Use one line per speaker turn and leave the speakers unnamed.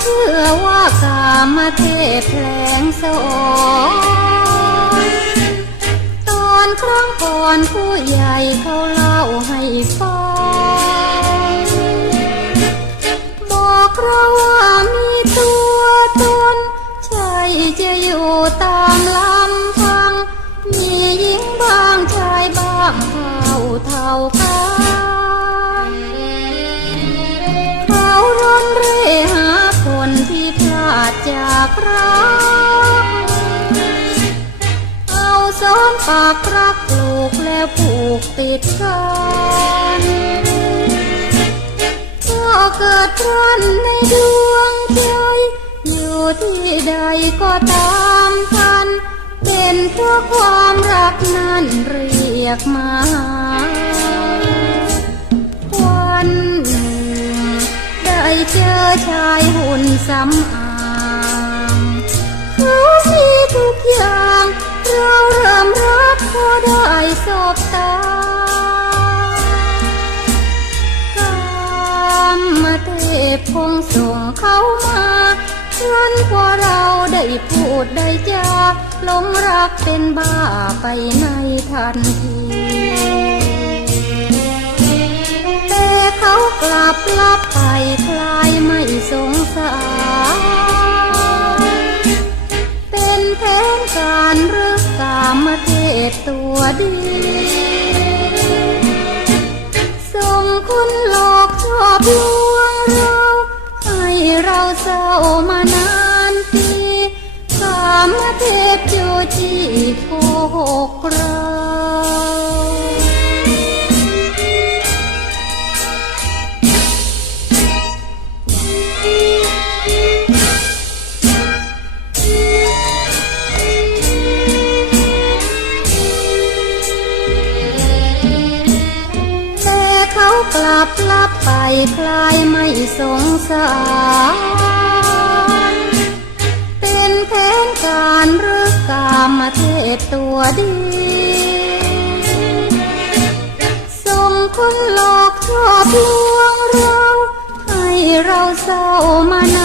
เชื่อว่ากามเทพแผลงสอนตอนครั้งก่อนผู้ใหญ่เขาเล่าให้ฟังบอกเราว่ามีตัวตนใช่จะอยู่ตามลำพัง มีหญิงบางชายบางเท่าเท่ากัน จากรัก เอาซ้อนปากรักปลูกแล้วผูกติดกันก็เกิดรันในดวงใจอยู่ที่ใดก็ตามทัน เป็นเพราะความรักนั้นเรียกมาวันหนึ่งได้เจอชายหุ่นสำอา เขามีทุกอย่าง เราเริ่มรักพอได้สบตากามมาเทพคงส่งเขามาครั้นกว่าเราได้พูดได้จาหลงรักเป็นบ้าไปในทันทีแต่เขากลับลับไปคลายไม่สงสาร เทพตัวดีส่งคนหลอกชอบลวงเรา ให้เราเศร้ามานานปีสามเทพจูจีโกหกเรา กลับลับไปคลายไม่สงสารเป็นแผนการรือกามมาเทศตัวดีส่งคนหลอกชอบลวงเรา ให้เราเศร้ามาน